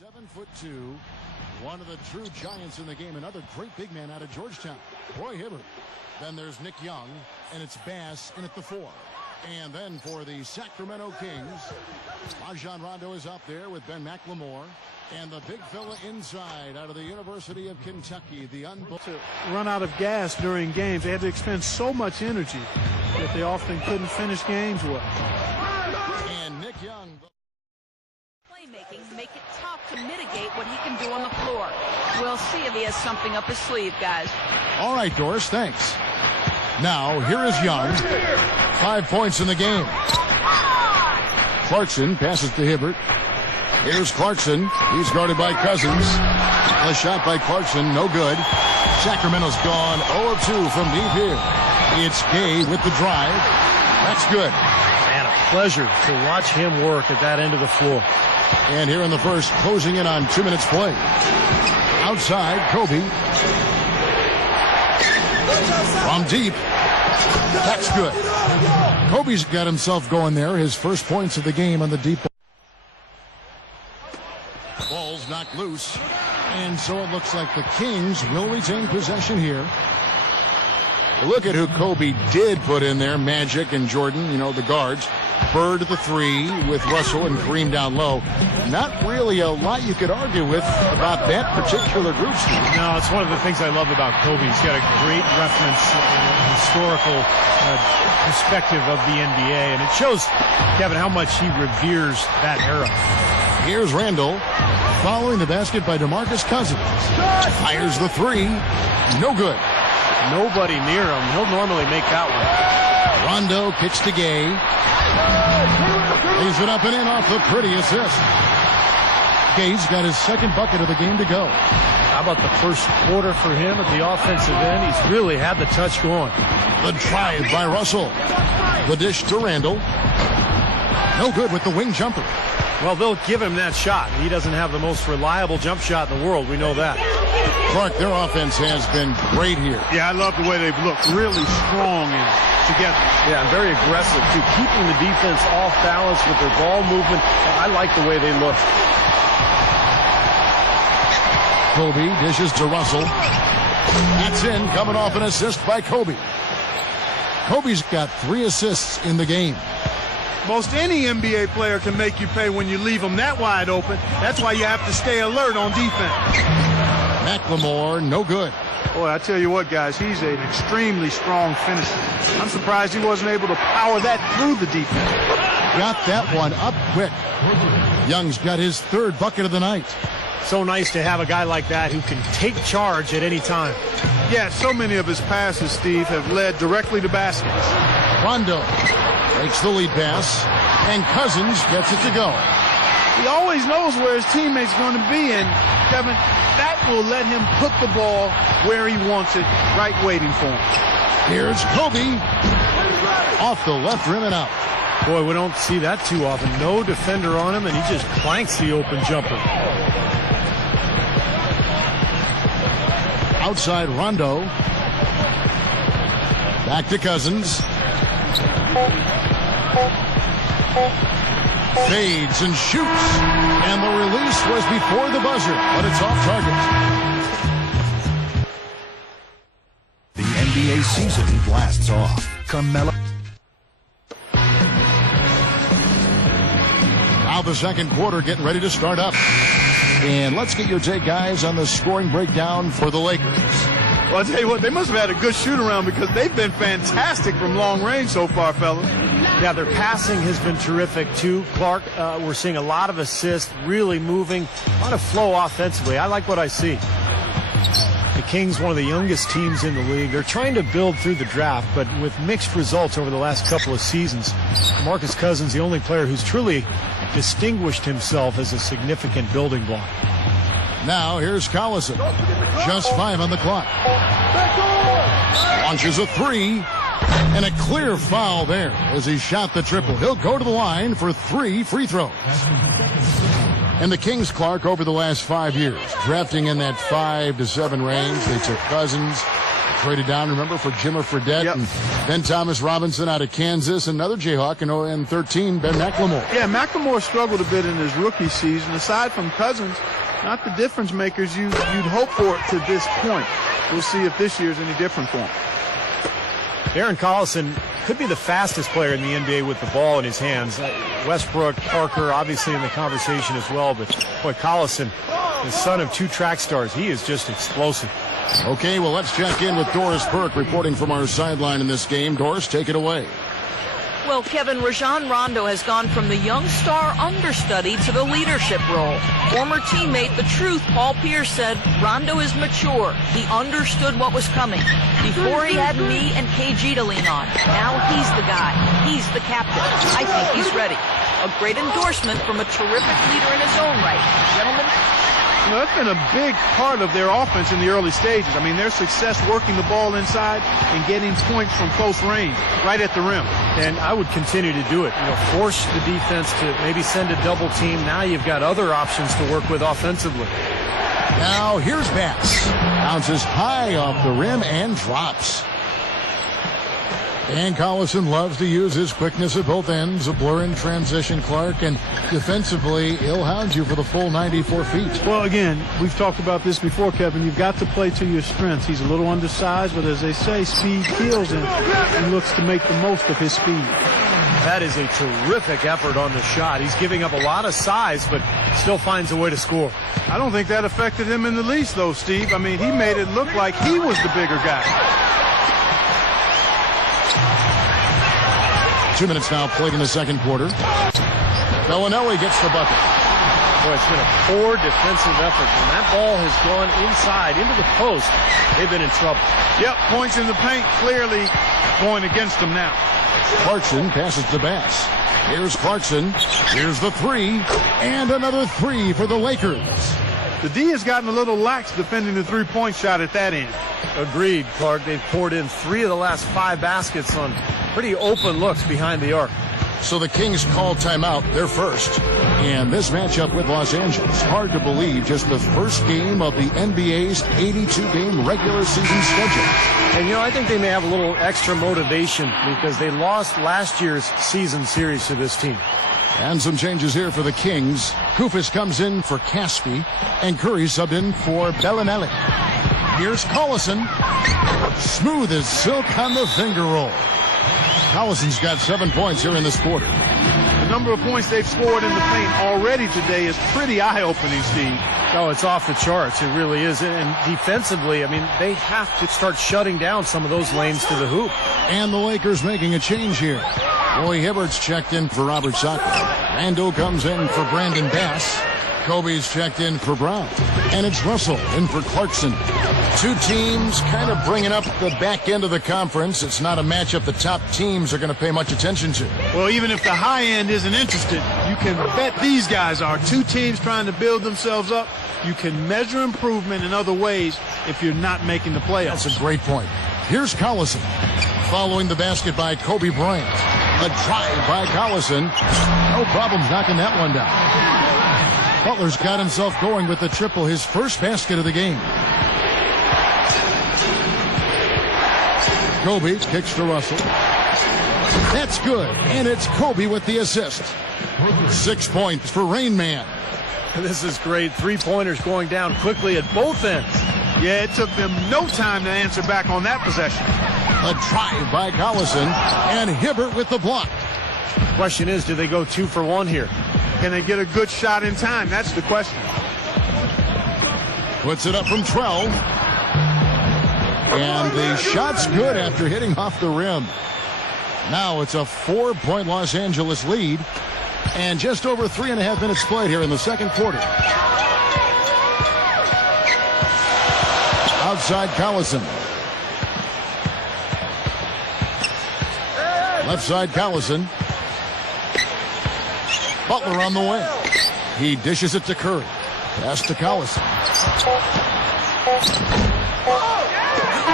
7'2", one of the true giants in the game. Another great big man out of Georgetown, Roy Hibbert. Then there's Nick Young, and it's Bass in at the 4. And then for the Sacramento Kings, Rajon Rondo is up there with Ben McLemore. And the big fella inside out of the University of Kentucky, the to run out of gas during games. They had to expend so much energy that they often couldn't finish games well. And Nick Young. Playmaking make it tough to mitigate what he can do on the floor. We'll see if he has something up his sleeve, guys. All right, Doris, thanks. Now, here is Young. 5 points in the game. Clarkson passes to Hibbert. Here's Clarkson. He's guarded by Cousins. A shot by Clarkson, no good. Sacramento's gone 0 of 2 from deep here. It's Gay with the drive. That's good. Man, a pleasure to watch him work at that end of the floor. And here in the first, closing in on 2 minutes play. Outside, Kobe. From deep. That's good. Kobe's got himself going there. His first points of the game on the deep ball. Ball's knocked loose. And so it looks like the Kings will retain possession here. Look at who Kobe did put in there. Magic and Jordan, you know, the guards. Bird at the 3 with Russell and Kareem down low. Not really a lot you could argue with about that particular group, Steve. No, it's one of the things I love about Kobe. He's got a great reference, historical perspective of the NBA, and it shows, Kevin, how much he reveres that era. Here's Randall following the basket by DeMarcus Cousins. Fires the 3. No good. Nobody near him. He'll normally make that one. Rondo kicks to Gay. Lays it up and in off the pretty assist. Gay's got his second bucket of the game to go. How about the first quarter for him at the offensive end? He's really had the touch going. The drive by Russell. The dish to Randall. No good with the wing jumper. Well, they'll give him that shot. He doesn't have the most reliable jump shot in the world. We know that. Clark, their offense has been great here. Yeah, I love the way they've looked. Really strong and together. Yeah, and very aggressive, too. Keeping the defense off balance with their ball movement. I like the way they look. Kobe dishes to Russell. That's in, coming off an assist by Kobe. Kobe's got 3 assists in the game. Most any NBA player can make you pay when you leave them that wide open. That's why you have to stay alert on defense. McLemore, no good. Boy, I tell you what, guys, he's an extremely strong finisher. I'm surprised he wasn't able to power that through the defense. Got that one up quick. Young's got his 3rd bucket of the night. So nice to have a guy like that who can take charge at any time. Yeah, so many of his passes, Steve, have led directly to baskets. Rondo takes the lead pass, and Cousins gets it to go. He always knows where his teammate's going to be, and Kevin, that will let him put the ball where he wants it, right waiting for him. Here's Kobe. Off the left rim and out. Boy, we don't see that too often. No defender on him, and he just clanks the open jumper. Outside Rondo. Back to Cousins. Fades and shoots. And the release was before the buzzer, but it's off target. The NBA season blasts off. Carmelo. Now the second quarter getting ready to start up. And let's get your take, guys, on the scoring breakdown for the Lakers. Well, I'll tell you what, they must have had a good shoot-around because they've been fantastic from long range so far, fellas. Yeah, their passing has been terrific, too. Clark, we're seeing a lot of assists, really moving, a lot of flow offensively. I like what I see. The Kings, one of the youngest teams in the league. They're trying to build through the draft, but with mixed results over the last couple of seasons. DeMarcus Cousins, the only player who's truly distinguished himself as a significant building block. Now here's Collison. Just 5 on the clock. Launches a 3. And a clear foul there as he shot the triple. He'll go to the line for 3 free throws. And the Kings, Clark, over the last 5 years, drafting in that 5 to 7 range. They took Cousins, Traded down, remember, for Jimmer Fredette. Yep. And then Thomas Robinson out of Kansas. Another Jayhawk in 13, Ben McLemore. Yeah, McLemore struggled a bit in his rookie season. Aside from Cousins, not the difference makers you'd hope for to this point. We'll see if this year's any different for him. Darren Collison could be the fastest player in the NBA with the ball in his hands. Westbrook, Parker, obviously in the conversation as well. But, boy, Collison, the son of 2 track stars, he is just explosive. Okay, well, let's check in with Doris Burke reporting from our sideline in this game. Doris, take it away. Well, Kevin, Rajon Rondo has gone from the young star understudy to the leadership role. Former teammate The Truth, Paul Pierce, said Rondo is mature. He understood what was coming. Before he had me and KG to lean on. Now he's the guy. He's the captain. I think he's ready. A great endorsement from a terrific leader in his own right. Gentlemen. You know, that's been a big part of their offense in the early stages. I mean, their success working the ball inside and getting points from close range, right at the rim. And I would continue to do it. You know, force the defense to maybe send a double team. Now you've got other options to work with offensively. Now here's Bass. Bounces high off the rim and drops. Dan Collison loves to use his quickness at both ends, a blur in transition, Clark, and defensively, he'll hound you for the full 94 feet. Well, again, we've talked about this before, Kevin. You've got to play to your strengths. He's a little undersized, but as they say, speed kills, and he looks to make the most of his speed. That is a terrific effort on the shot. He's giving up a lot of size, but still finds a way to score. I don't think that affected him in the least, though, Steve. I mean, he made it look like he was the bigger guy. 2 minutes now played in the second quarter. Bellinelli gets the bucket. Boy, it's been a poor defensive effort. When that ball has gone inside into the post, they've been in trouble. Yep, points in the paint clearly going against them now. Clarkson passes to Bass. Here's Clarkson. Here's the 3. And another 3 for the Lakers. The D has gotten a little lax defending the three-point shot at that end. Agreed, Clark. They've poured in 3 of the last 5 baskets on pretty open looks behind the arc. So the Kings call timeout, their first. And this matchup with Los Angeles, hard to believe, just the first game of the NBA's 82-game regular season schedule. And, you know, I think they may have a little extra motivation because they lost last year's season series to this team. And some changes here for the Kings. Koufos comes in for Caspi, and Curry subbed in for Bellinelli. Here's Collison. Smooth as silk on the finger roll. Collison's got 7 points here in this quarter. The number of points they've scored in the paint already today is pretty eye-opening, Steve. Oh, it's off the charts. It really is. And defensively, I mean, they have to start shutting down some of those lanes to the hoop. And the Lakers making a change here. Roy Hibbert's checked in for Robert Sacco. Randall comes in for Brandon Bass. Kobe's checked in for Brown. And it's Russell in for Clarkson. 2 teams kind of bringing up the back end of the conference. It's not a matchup the top teams are going to pay much attention to. Well, even if the high end isn't interested, you can bet these guys are. 2 teams trying to build themselves up. You can measure improvement in other ways if you're not making the playoffs. That's a great point. Here's Collison. Following the basket by Kobe Bryant. A drive by Collison. No problems knocking that one down. Butler's got himself going with the triple, his first basket of the game. Kobe kicks to Russell. That's good, and it's Kobe with the assist. 6 points for Rain Man. This is great. 3-pointers going down quickly at both ends. Yeah, it took them no time to answer back on that possession. A drive by Collison, and Hibbert with the block. Question is, do they go 2 for 1 here? Can they get a good shot in time? That's the question. Puts it up from 12. And the shot's good after hitting off the rim. Now it's a 4-point Los Angeles lead. And just over 3.5 minutes played here in the second quarter. Outside Collison. Left side Collison. Butler on the wing. He dishes it to Curry. Pass to Collison.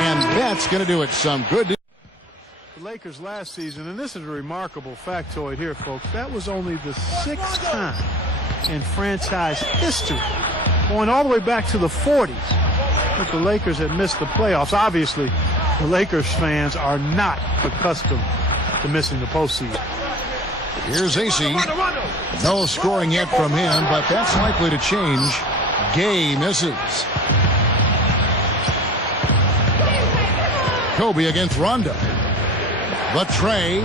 And that's going to do it. Some good. The Lakers last season, and this is a remarkable factoid here, folks, that was only the 6th time in franchise history, going all the way back to the 40s, that the Lakers had missed the playoffs. Obviously, The Lakers fans are not accustomed to missing the postseason. Here's AC. No scoring yet from him, but that's likely to change. Gay misses. Kobe against Rondo. The tray.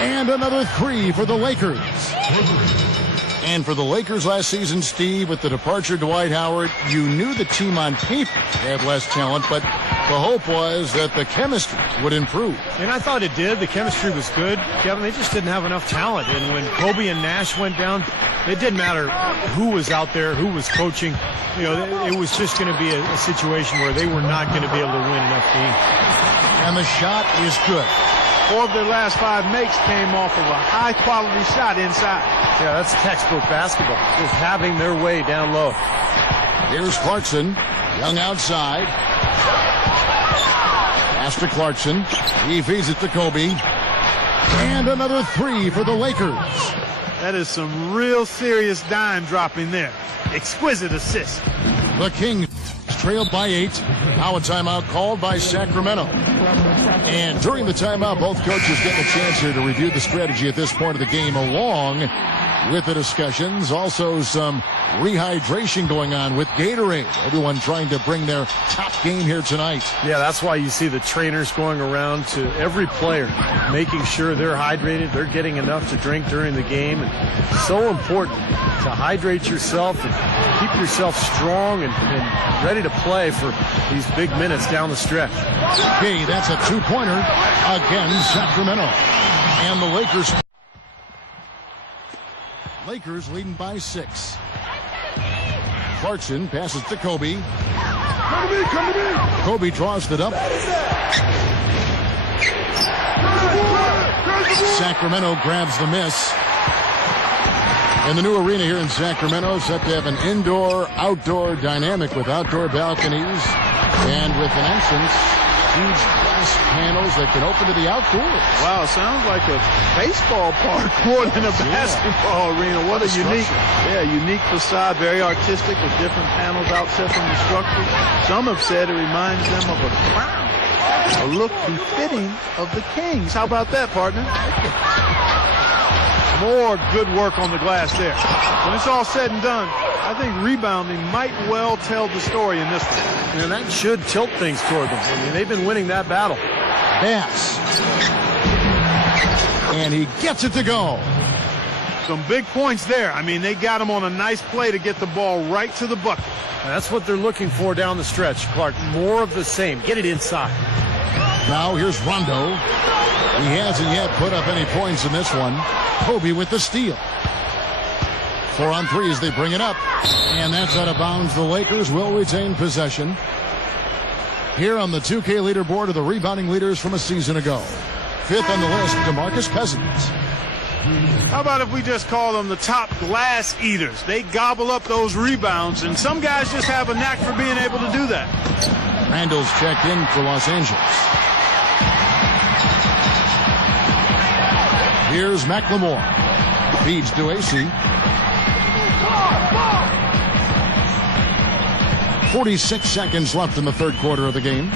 And another three for the Lakers. And for the Lakers last season, Steve, with the departure of Dwight Howard, you knew the team on paper had less talent, but the hope was that the chemistry would improve. And I thought it did. The chemistry was good, Kevin. They just didn't have enough talent. And when Kobe and Nash went down, it didn't matter who was out there, who was coaching. You know, it was just going to be a situation where they were not going to be able to win enough games. And the shot is good. 4 of their last 5 makes came off of a high-quality shot inside. Yeah, that's textbook basketball. Just having their way down low. Here's Clarkson. Young outside. Pass to Clarkson. He feeds it to Kobe. And another three for the Lakers. That is some real serious dime dropping there. Exquisite assist. The Kings trailed by 8. Now a timeout called by Sacramento. And during the timeout, both coaches getting a chance here to review the strategy at this point of the game, along with the discussions. Also some rehydration going on with Gatorade. Everyone trying to bring their top game here tonight. Yeah, that's why you see the trainers going around to every player, making sure they're hydrated, they're getting enough to drink during the game. And it's so important to hydrate yourself and keep yourself strong and ready to play for these big minutes down the stretch. Okay, that's a two-pointer again, Sacramento. And the Lakers leading by 6. Clarkson passes to Kobe. Come to me. Kobe draws it up. Sacramento grabs the miss. And the new arena here in Sacramento is set to have an indoor-outdoor dynamic with outdoor balconies and with an entrance, huge glass panels that can open to the outdoors. Wow, sounds like a baseball park more than a basketball arena. What a unique facade, very artistic with different panels outset from the structure. Some have said it reminds them of a crown, a look befitting of the Kings. How about that, partner? More good work on the glass there. When it's all said and done, I think rebounding might well tell the story in this one. And that should tilt things toward them. I mean, they've been winning that battle. Bass. And he gets it to go. Some big points there. I mean, they got him on a nice play to get the ball right to the bucket. And that's what they're looking for down the stretch, Clark. More of the same. Get it inside. Now here's Rondo. He hasn't yet put up any points in this one. Kobe with the steal. 4 on 3 as they bring it up. And that's out of bounds. The Lakers will retain possession. Here on the 2K leaderboard are the rebounding leaders from a season ago. 5th on the list, DeMarcus Cousins. How about if we just call them the top glass eaters? They gobble up those rebounds, and some guys just have a knack for being able to do that. Randall's checked in for Los Angeles. Here's McLemore. Feeds to AC. 46 seconds left in the third quarter of the game.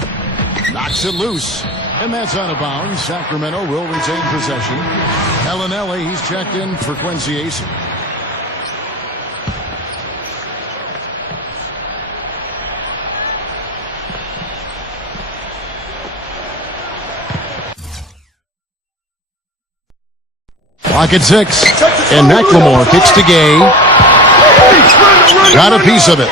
Knocks it loose. And that's out of bounds. Sacramento will retain possession. Bellinelli, he's checked in for Quincy Acy. Clock at 6. And McLemore kicks to Gay. Got a piece of it.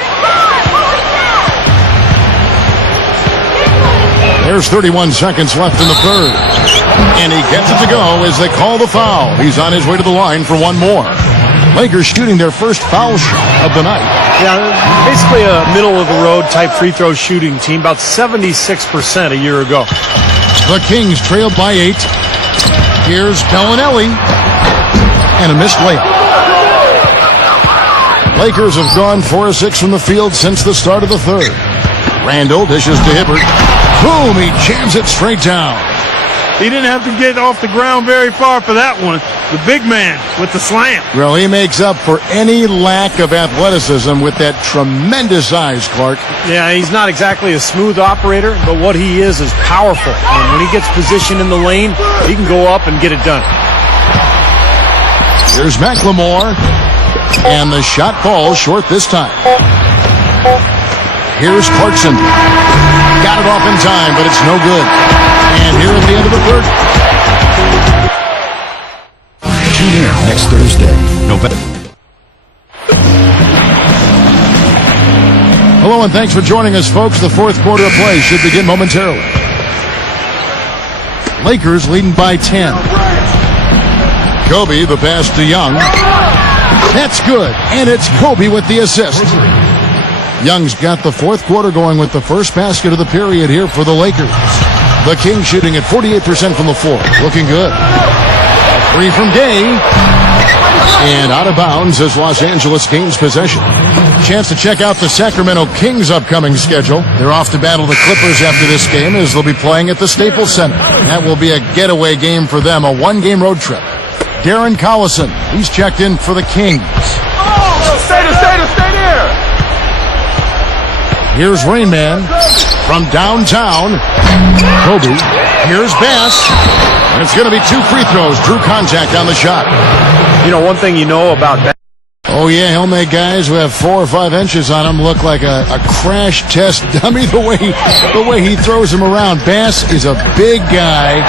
There's 31 seconds left in the third. And he gets it to go as they call the foul. He's on his way to the line for one more. Lakers shooting their first foul shot of the night. Yeah, basically a middle-of-the-road type free throw shooting team, about 76% a year ago. The Kings trailed by 8. Here's Bellinelli. And a missed layup. Lakers have gone 4 of 6 from the field since the start of the third. Randall dishes to Hibbert. Boom, he jams it straight down. He didn't have to get off the ground very far for that one. The big man with the slam. Well, he makes up for any lack of athleticism with that tremendous size, Clark. Yeah, he's not exactly a smooth operator, but what he is powerful. And when he gets positioned in the lane, he can go up and get it done. Here's McLemore, and the shot falls short this time. Here's Clarkson. Got it off in time, but it's no good. And here at the end of the third. Tune in next Thursday, November. Hello and thanks for joining us, folks. The fourth quarter of play should begin momentarily. Lakers leading by 10. Kobe, the pass to Young. That's good, and it's Kobe with the assist. Young's got the fourth quarter going with the first basket of the period here for the Lakers. The Kings shooting at 48% from the floor. Looking good. Three from Gay. And out of bounds as Los Angeles gains possession. Chance to check out the Sacramento Kings' upcoming schedule. They're off to battle the Clippers after this game as they'll be playing at the Staples Center. That will be a getaway game for them, a one-game road trip. Darren Collison, he's checked in for the Kings. Stay there! Here's Rain Man from downtown. Kobe. Here's Bass. And it's going to be 2 free throws. Drew contact on the shot. You know, one thing you know about that. Oh, yeah, he'll make guys who have 4 or 5 inches on him look like a crash test dummy the way he throws him around. Bass is a big guy.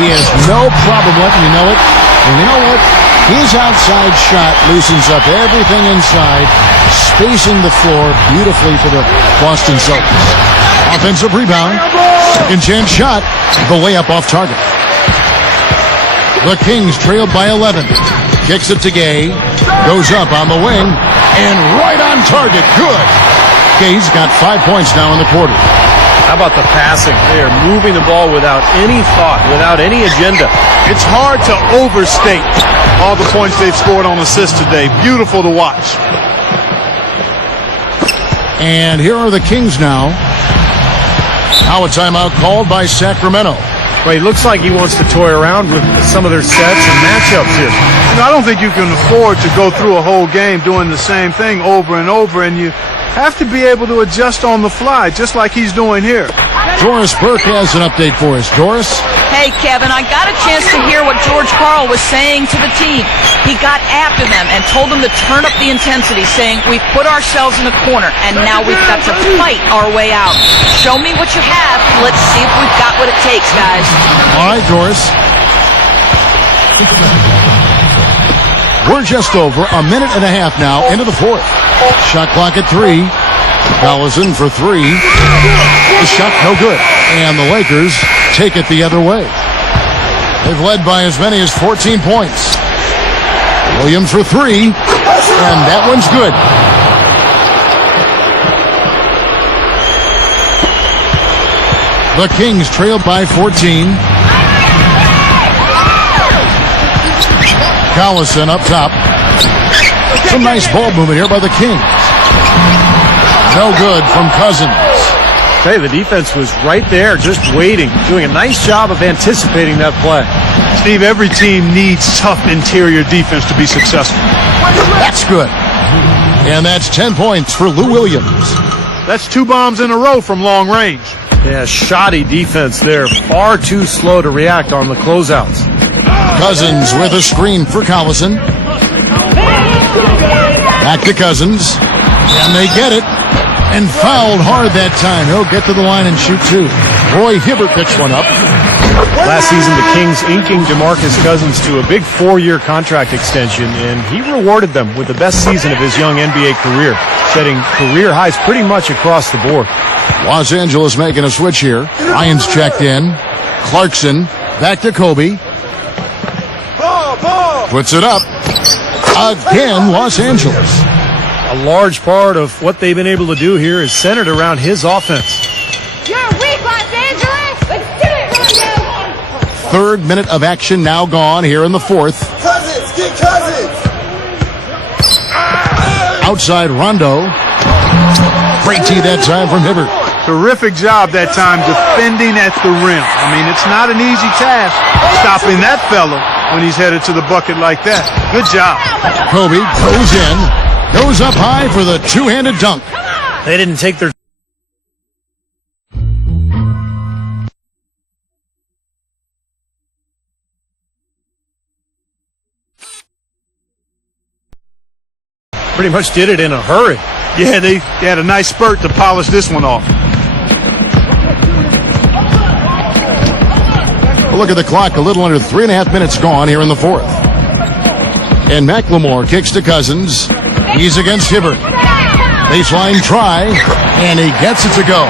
He has no problem letting you know it. And you know what? His outside shot loosens up everything inside, spacing the floor beautifully for the Boston Celtics. Offensive rebound. Second chance shot. The layup off target. The Kings trailed by 11. Kicks it to Gay. Goes up on the wing. And right on target. Good. Gay's got 5 points now in the quarter. How about the passing? They are moving the ball without any thought, without any agenda. It's hard to overstate all the points they've scored on assists today. Beautiful to watch. And here are the Kings now. Now a timeout called by Sacramento. Well, he looks like he wants to toy around with some of their sets and matchups here. You know, I don't think you can afford to go through a whole game doing the same thing over and over, and you have to be able to adjust on the fly, just like he's doing here. Doris Burke has an update for us. Doris? Hey, Kevin, I got a chance to hear what George Karl was saying to the team. He got after them and told them to turn up the intensity, saying, we've put ourselves in a corner, and now we've got to fight our way out. Show me what you have. Let's see if we've got what it takes, guys. All right, Doris. We're just over a minute and a half now into the fourth. Shot clock at 3. Collison for 3. The shot no good. And the Lakers take it the other way. They've led by as many as 14 points. Williams for 3. And that one's good. The Kings trail by 14. Collison up top. Some nice ball movement here by the Kings. No good from Cousins. Hey, the defense was right there, just waiting, doing a nice job of anticipating that play. Steve, every team needs tough interior defense to be successful. That's good. And that's 10 points for Lou Williams. That's 2 bombs in a row from long range. Yeah, shoddy defense there. Far too slow to react on the closeouts. Cousins with a screen for Collison. Back to Cousins. And they get it. And fouled hard that time. He'll get to the line and shoot 2. Roy Hibbert picks one up. Last season, the Kings inking DeMarcus Cousins to a big 4-year contract extension, and he rewarded them with the best season of his young NBA career, setting career highs pretty much across the board. Los Angeles making a switch here. Lyons checked in. Clarkson back to Kobe. Puts it up. Again, Los Angeles. A large part of what they've been able to do here is centered around his offense. You're weak, Los Angeles! Let's do it, Rondo! Third minute of action now gone here in the fourth. Cousins, get Cousins! Outside Rondo. Great tee that time from Hibbert. Terrific job that time defending at the rim. I mean, it's not an easy task stopping that fella when he's headed to the bucket like that. Good job. Kobe goes up high for the two-handed dunk. They didn't take their pretty much did it in a hurry. Yeah, they had a nice spurt to polish this one off. Well, look at the clock. A little under 3.5 minutes gone here in the fourth. And McLemore kicks to Cousins. He's against Hibbert. Baseline try, and he gets it to go.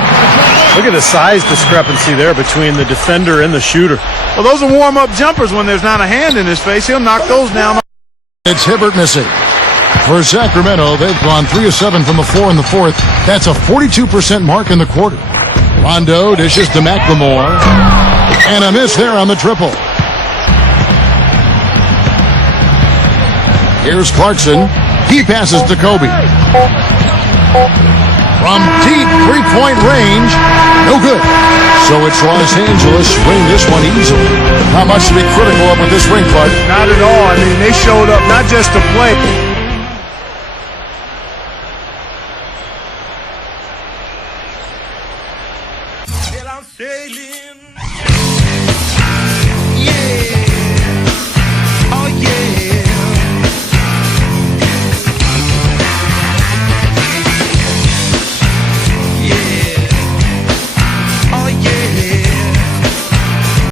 Look at the size discrepancy there between the defender and the shooter. Well, those are warm-up jumpers when there's not a hand in his face. He'll knock those down. It's Hibbert missing. For Sacramento, they've gone 3 of 7 from the floor in the fourth. That's a 42% mark in the quarter. Rondo dishes to McLemore. And a miss there on the triple. Here's Clarkson. He passes to Kobe. From deep three-point range, no good. So it's Los Angeles win this one easily. Not much to be critical of with this win, Clark. Not at all. I mean, they showed up not just to play. Yeah.